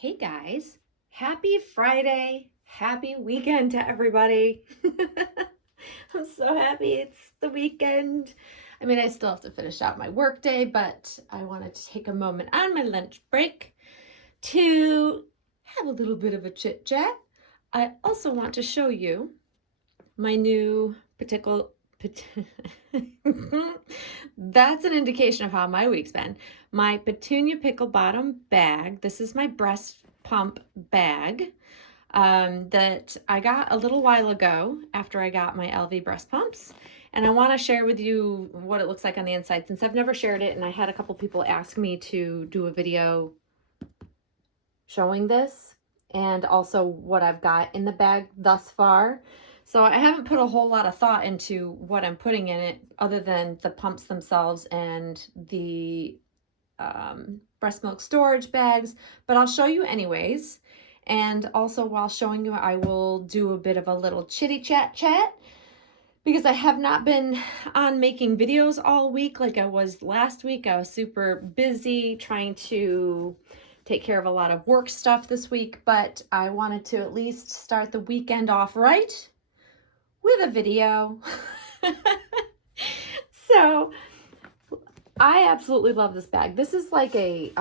Hey guys, happy Friday, happy weekend to everybody. I'm so happy it's the weekend. I mean, I still have to finish out my workday, but I wanted to take a moment on my lunch break to have a little bit of a chit chat. I also want to show you my new particular. That's an indication of how my week's been. My Petunia Pickle Bottom bag. This is my breast pump bag that I got a little while ago after I got my LV breast pumps. And I want to share with you what it looks like on the inside since I've never shared it, and I had a couple people ask me to do a video showing this and also what I've got in the bag thus far. So I haven't put a whole lot of thought into what I'm putting in it other than the pumps themselves and the breast milk storage bags, but I'll show you anyways. And also while showing you, I will do a bit of a little chitty chat because I have not been on making videos all week like I was last week. I was super busy trying to take care of a lot of work stuff this week, but I wanted to at least start the weekend off right with a video. So I absolutely love this bag. This is like a,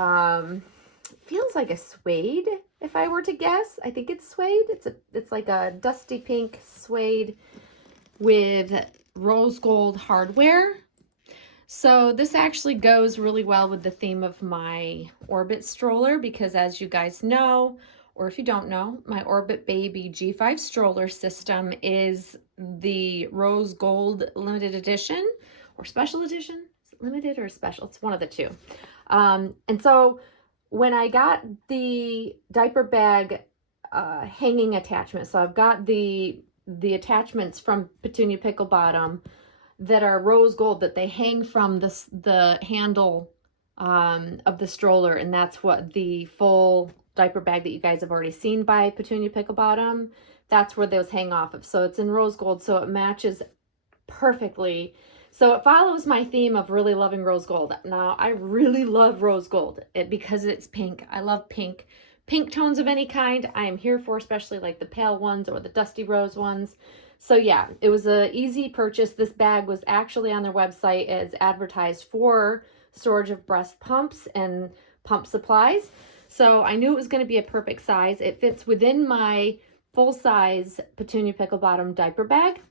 feels like a suede, if I were to guess. I think it's suede. It's like a dusty pink suede with rose gold hardware. So this actually goes really well with the theme of my Orbit stroller because, as you guys know, or if you don't know, my Orbit Baby G5 stroller system is the rose gold limited edition or special edition. Is it limited or special? It's one of the two. And so when I got the diaper bag hanging attachment, so I've got the attachments from Petunia Pickle Bottom that are rose gold that they hang from the handle of the stroller, and that's what the full diaper bag that you guys have already seen by Petunia Pickle Bottom, that's where those hang off of. So it's in rose gold, so it matches perfectly. So it follows my theme of really loving rose gold. Now, I really love rose gold because it's pink. I love pink. Pink tones of any kind I am here for, especially like the pale ones or the dusty rose ones. So yeah, it was an easy purchase. This bag was actually on their website as advertised for storage of breast pumps and pump supplies. So I knew it was going to be a perfect size. It fits within my full-size Petunia Pickle Bottom diaper bag.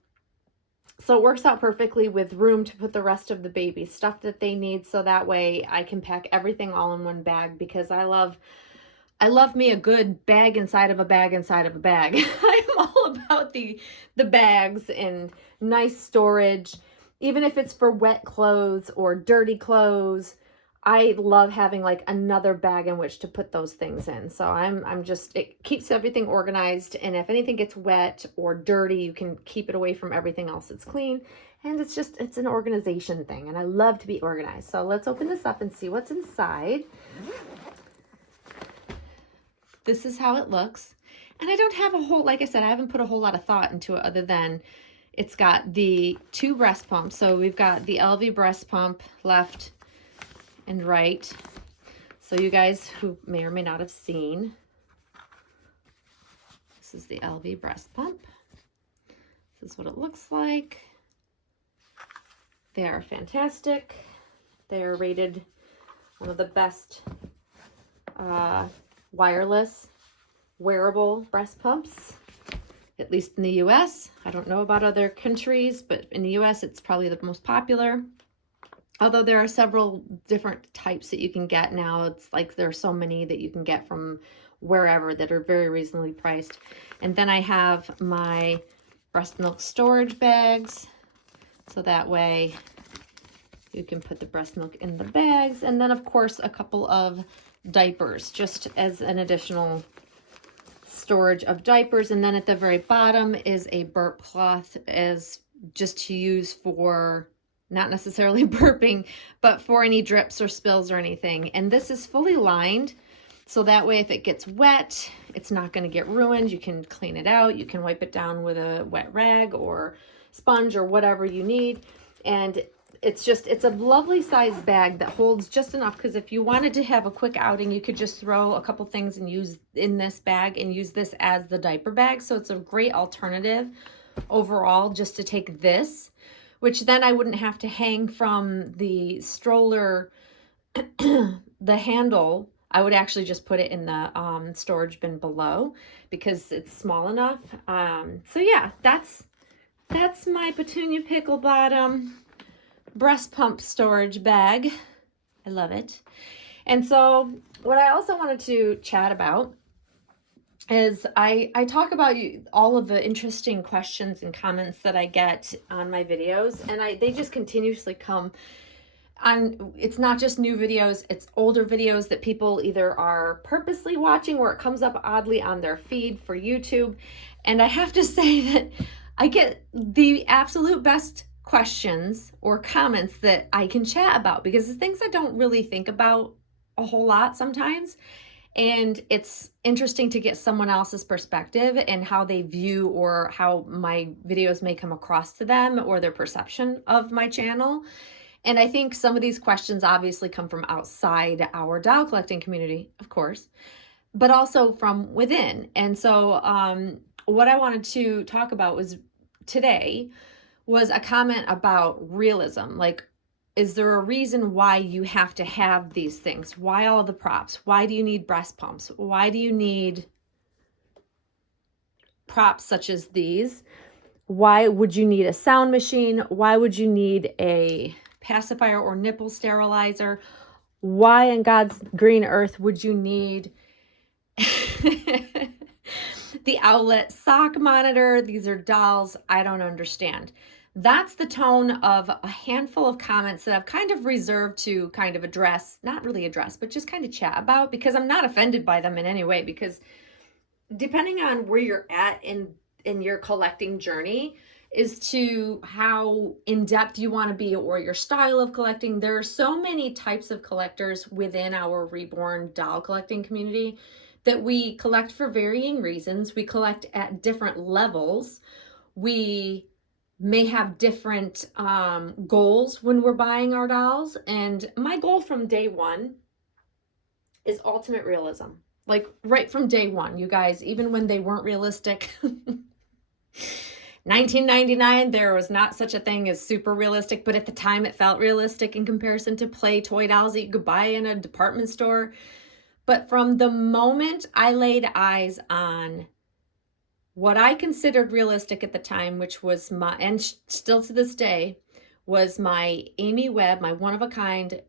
So it works out perfectly with room to put the rest of the baby stuff that they need. So that way I can pack everything all in one bag because I love me a good bag inside of a bag inside of a bag. I'm all about the bags and nice storage. Even if it's for wet clothes or dirty clothes, I love having like another bag in which to put those things in. So I'm just, it keeps everything organized. And if anything gets wet or dirty, you can keep it away from everything else that's clean. And it's an organization thing. And I love to be organized. So let's open this up and see what's inside. This is how it looks. And I don't have a whole, like I said, I haven't put a whole lot of thought into it other than it's got the 2 breast pumps. So we've got the LV breast pump left and right. So you guys who may or may not have seen, this is the LV breast pump. This is what it looks like. They are fantastic. They are rated one of the best wireless wearable breast pumps, at least in the US. I don't know about other countries, but in the US it's probably the most popular. Although there are several different types that you can get now. It's like there's so many that you can get from wherever that are very reasonably priced. And then I have my breast milk storage bags. So that way you can put the breast milk in the bags. And then of course a couple of diapers just as an additional storage of diapers. And then at the very bottom is a burp cloth as just to use for not necessarily burping, but for any drips or spills or anything. And this is fully lined. So that way, if it gets wet, it's not going to get ruined. You can clean it out. You can wipe it down with a wet rag or sponge or whatever you need. And it's a lovely size bag that holds just enough, because if you wanted to have a quick outing, you could just throw a couple things and use in this bag and use this as the diaper bag. So it's a great alternative overall, just to take this, which then I wouldn't have to hang from the stroller, the handle. I would actually just put it in the storage bin below because it's small enough. So yeah, that's my Petunia Pickle Bottom breast pump storage bag. I love it. And so what I also wanted to chat about is I talk about all of the interesting questions and comments that I get on my videos, and they just continuously come on. It's not just new videos, it's older videos that people either are purposely watching or it comes up oddly on their feed for YouTube. And I have to say that I get the absolute best questions or comments that I can chat about, because it's things I don't really think about a whole lot sometimes. And it's interesting to get someone else's perspective and how they view, or how my videos may come across to them, or their perception of my channel. And I think some of these questions obviously come from outside our doll collecting community, of course, but also from within. And so what I wanted to talk about today was a comment about realism. Like, is there a reason why you have to have these things? Why all the props? Why do you need breast pumps? Why do you need props such as these? Why would you need a sound machine? Why would you need a pacifier or nipple sterilizer? Why in God's green earth would you need the Owlet sock monitor? These are dolls. I don't understand. That's the tone of a handful of comments that I've kind of reserved to kind of address, not really address, but just kind of chat about, because I'm not offended by them in any way, because depending on where you're at in your collecting journey is to how in-depth you want to be, or your style of collecting. There are so many types of collectors within our reborn doll collecting community that we collect for varying reasons. We collect at different levels. We may have different goals when we're buying our dolls. And my goal from day one is ultimate realism. Like right from day one, you guys, even when they weren't realistic. 1999, there was not such a thing as super realistic, but at the time it felt realistic in comparison to play toy dolls that you could buy in a department store. But from the moment I laid eyes on what I considered realistic at the time, which was and still to this day, was my Amy Webb, my one-of-a-kind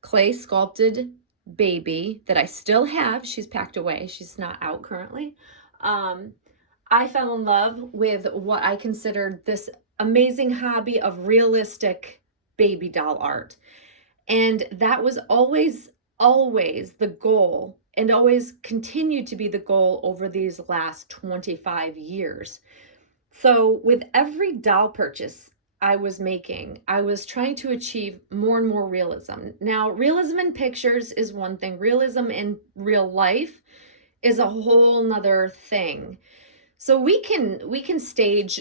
clay sculpted baby that I still have. She's packed away. She's not out currently. I fell in love with what I considered this amazing hobby of realistic baby doll art. And that was always the goal, and always continued to be the goal over these last 25 years. So with every doll purchase I was making, I was trying to achieve more and more realism. Now, realism in pictures is one thing. Realism in real life is a whole nother thing. So we can stage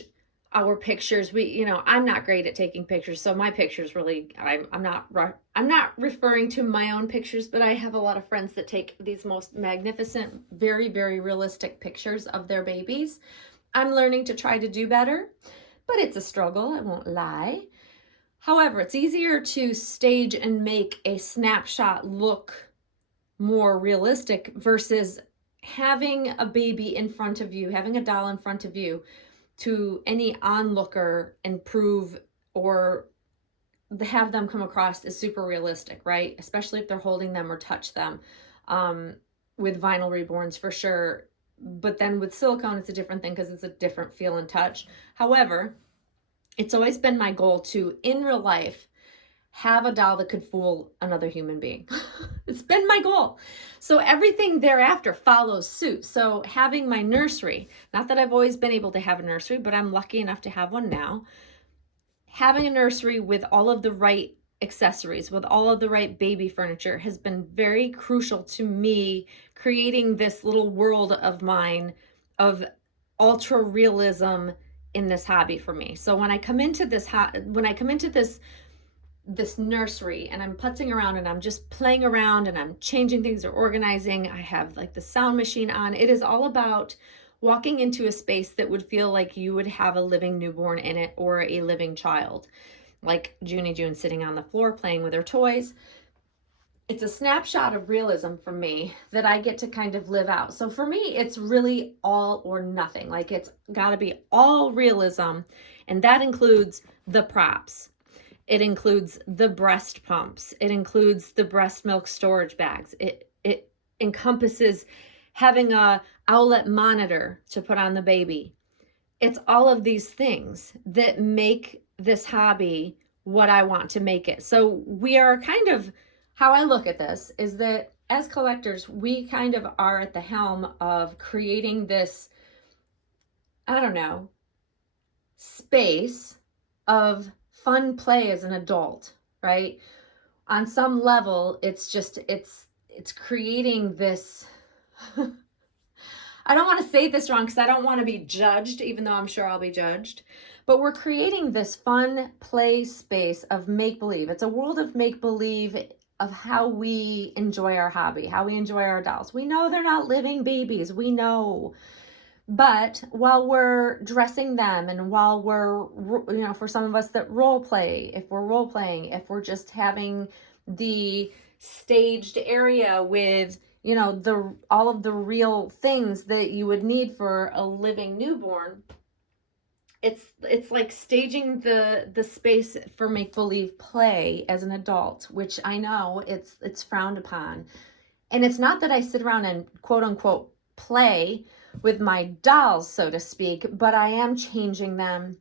our pictures. I'm not great at taking pictures, so my pictures really, I'm not referring to my own pictures, but I have a lot of friends that take these most magnificent, very, very realistic pictures of their babies. I'm learning to try to do better, but it's a struggle, I won't lie. However, it's easier to stage and make a snapshot look more realistic versus having a baby in front of you, having a doll in front of you, to any onlooker and prove or have them come across as super realistic, right? Especially if they're holding them or touch them. With vinyl reborns for sure. But then with silicone, it's a different thing because it's a different feel and touch. However, it's always been my goal to, in real life, have a doll that could fool another human being. It's been my goal. So everything thereafter follows suit. So having my nursery, not that I've always been able to have a nursery, but I'm lucky enough to have one now. Having a nursery with all of the right accessories, with all of the right baby furniture, has been very crucial to me creating this little world of mine of ultra realism in this hobby for me. So when I come into this this nursery and I'm putzing around and I'm just playing around and I'm changing things or organizing. I have like the sound machine on. It is all about walking into a space that would feel like you would have a living newborn in it or a living child, like Junie June sitting on the floor playing with her toys. It's a snapshot of realism for me that I get to kind of live out. So for me, it's really all or nothing. Like it's got to be all realism, and that includes the props. It includes the breast pumps. It includes the breast milk storage bags. It encompasses having a outlet monitor to put on the baby. It's all of these things that make this hobby what I want to make it. So we are kind of, how I look at this is that as collectors, we kind of are at the helm of creating this, I don't know, space of fun play as an adult, right? On some level, it's just, it's creating this, I don't want to say this wrong because I don't want to be judged, even though I'm sure I'll be judged. But we're creating this fun play space of make-believe. It's a world of make-believe of how we enjoy our hobby, how we enjoy our dolls. We know they're not living babies. We know. But while we're dressing them and while we're, you know, for some of us that role play, if we're role playing, if we're just having the staged area with, you know, the all of the real things that you would need for a living newborn, it's like staging the space for make-believe play as an adult, which I know it's frowned upon. And it's not that I sit around and quote unquote play with my dolls, so to speak, but I am changing them.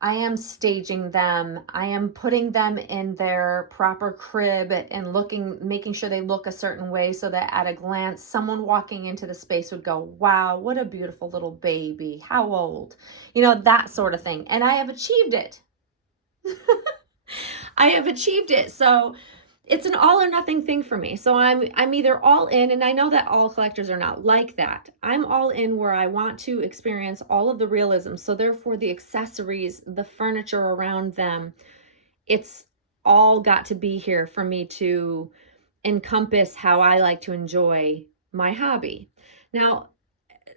I am staging them. I am putting them in their proper crib and making sure they look a certain way so that at a glance, someone walking into the space would go, wow, what a beautiful little baby. How old? You know, that sort of thing. And I have achieved it. I have achieved it. So it's an all or nothing thing for me. So I'm either all in, and I know that all collectors are not like that. I'm all in where I want to experience all of the realism. So therefore the accessories, the furniture around them, it's all got to be here for me to encompass how I like to enjoy my hobby. Now,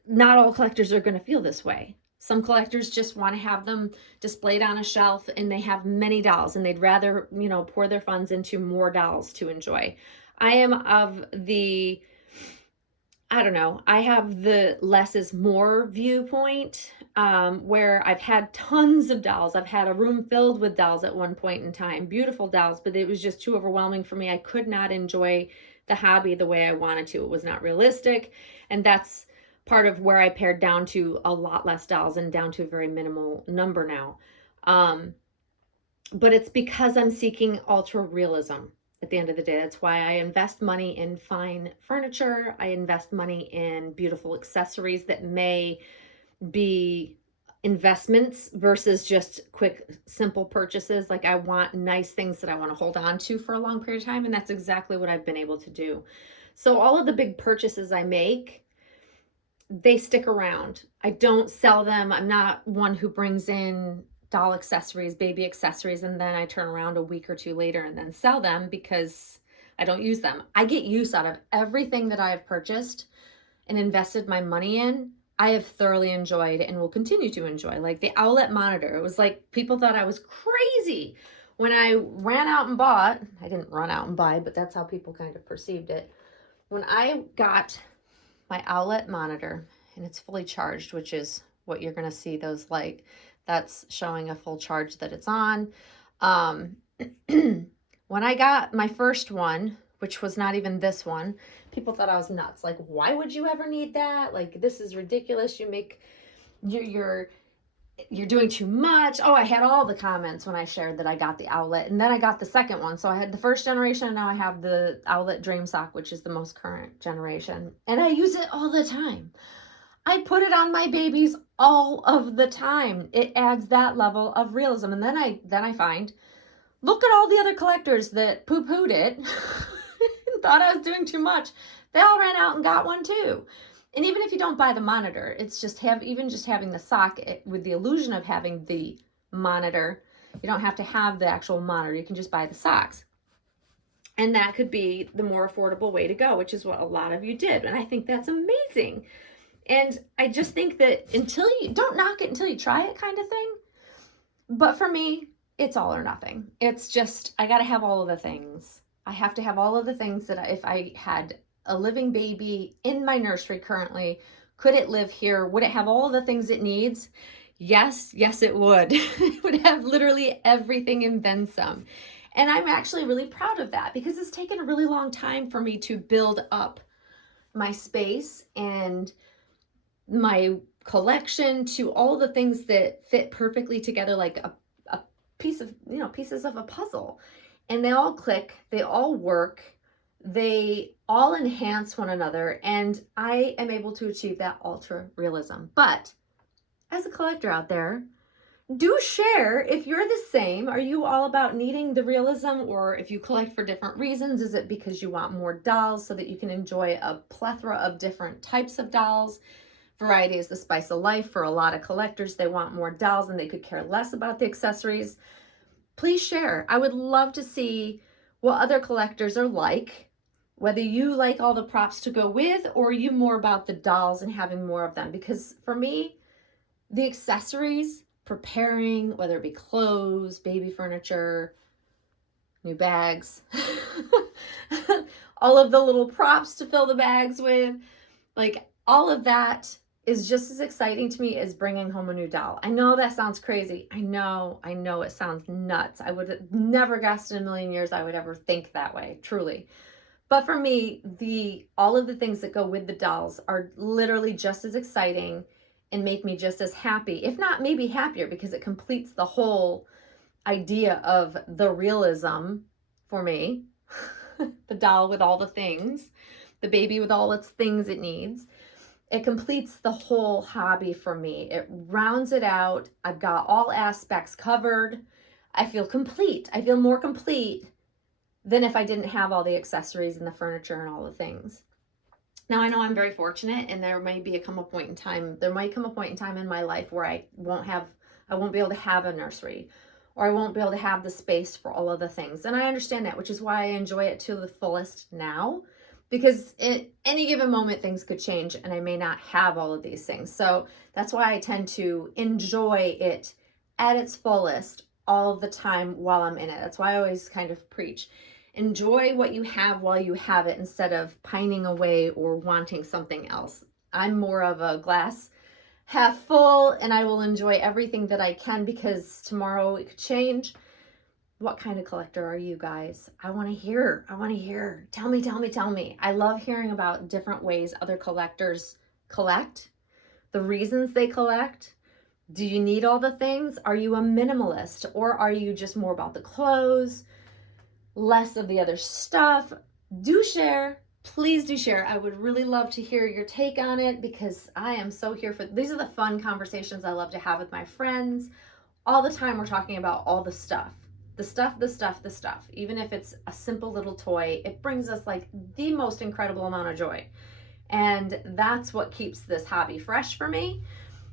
not all collectors are going to feel this way. Some collectors just want to have them displayed on a shelf and they have many dolls and they'd rather, you know, pour their funds into more dolls to enjoy. I am of the, I don't know, I have the less is more viewpoint, where I've had tons of dolls. I've had a room filled with dolls at one point in time, beautiful dolls, but it was just too overwhelming for me. I could not enjoy the hobby the way I wanted to. It was not realistic. And that's part of where I pared down to a lot less dolls and down to a very minimal number now. But it's because I'm seeking ultra realism at the end of the day. That's why I invest money in fine furniture. I invest money in beautiful accessories that may be investments versus just quick, simple purchases. Like I want nice things that I want to hold on to for a long period of time. And that's exactly what I've been able to do. So all of the big purchases I make, they stick around. I don't sell them. I'm not one who brings in doll accessories, baby accessories, and then I turn around a week or two later and then sell them because I don't use them. I get use out of everything that I have purchased and invested my money in. I have thoroughly enjoyed and will continue to enjoy. Like the outlet monitor, it was like people thought I was crazy when I ran out and bought. I didn't run out and buy, but that's how people kind of perceived it. When I got my outlet monitor and it's fully charged, which is what you're going to see those like, that's showing a full charge that it's on. When I got my first one, which was not even this one, people thought I was nuts. Like, why would you ever need that? Like, this is ridiculous. You're doing too much. Oh, I had all the comments when I shared that I got the outlet, and then I got the second one. So I had the first generation, and now I have the outlet Dream Sock, which is the most current generation. And I use it all the time. I put it on my babies all of the time. It adds that level of realism. And then I find, look at all the other collectors that poo-pooed it and thought I was doing too much. They all ran out and got one too. And even if you don't buy the monitor, it's just having the sock with the illusion of having the monitor You don't have to have the actual monitor. You can just buy the socks. And that could be the more affordable way to go, which is what a lot of you did. And I think that's amazing. And I just think that until you don't knock it until you try it kind of thing. But for me, it's all or nothing. It's just, I got to have all of the things. I have to have all of the things that if I had a living baby in my nursery currently, could it live here? Would it have all of the things it needs? Yes, yes, it would. It would have literally everything and then some. And I'm actually really proud of that because it's taken a really long time for me to build up my space and my collection to all the things that fit perfectly together like a piece of, pieces of a puzzle. And they all click, they all work, they all enhance one another, and I am able to achieve that ultra realism. But as a collector out there, do share if you're the same. Are you all about needing the realism, or if you collect for different reasons? Is it because you want more dolls so that you can enjoy a plethora of different types of dolls? Variety is the spice of life for a lot of collectors. They want more dolls and they could care less about the accessories. Please share. I would love to see what other collectors are like, whether you like all the props to go with or you more about the dolls and having more of them. Because for me, the accessories, preparing, whether it be clothes, baby furniture, new bags, all of the little props to fill the bags with, like all of that is just as exciting to me as bringing home a new doll. I know that sounds crazy. I know it sounds nuts. I would have never guessed in a million years I would ever think that way, truly. But for me, all of the things that go with the dolls are literally just as exciting and make me just as happy, if not maybe happier, because it completes the whole idea of the realism for me. The doll with all the things, the baby with all its things it needs. It completes the whole hobby for me. It rounds it out. I've got all aspects covered. I feel complete. I feel more complete than if I didn't have all the accessories and the furniture and all the things. Now, I know I'm very fortunate, and there might come a point in time in my life where I won't be able to have a nursery, or I won't be able to have the space for all of the things. And I understand that, which is why I enjoy it to the fullest now. Because at any given moment, things could change and I may not have all of these things. So that's why I tend to enjoy it at its fullest all of the time while I'm in it. That's why I always kind of preach. Enjoy what you have while you have it instead of pining away or wanting something else. I'm more of a glass half full, and I will enjoy everything that I can because tomorrow it could change. What kind of collector are you guys? I want to hear. Tell me. I love hearing about different ways other collectors collect, the reasons they collect. Do you need all the things? Are you a minimalist, or are you just more about the clothes, less of the other stuff? Do share. Please do share. I would really love to hear your take on it because I am so here for these are the fun conversations I love to have with my friends. All the time we're talking about all the stuff. The stuff. Even if it's a simple little toy, it brings us like the most incredible amount of joy. And that's what keeps this hobby fresh for me.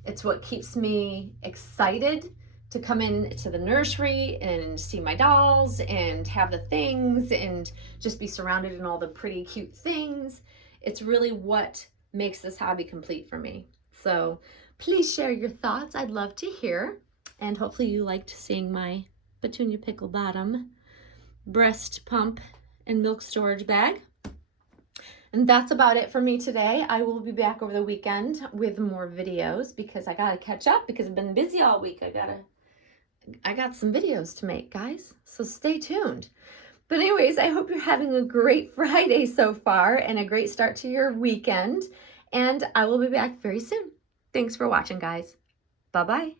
It's what keeps me excited to come into the nursery and see my dolls and have the things and just be surrounded in all the pretty, cute things. It's really what makes this hobby complete for me. So please share your thoughts. I'd love to hear. And hopefully you liked seeing my Petunia Pickle Bottom breast pump and milk storage bag. And that's about it for me today. I will be back over the weekend with more videos because I gotta catch up because I've been busy all week. I got some videos to make, guys, so stay tuned. But anyways, I hope you're having a great Friday so far and a great start to your weekend, and I will be back very soon. Thanks for watching, guys. Bye-bye.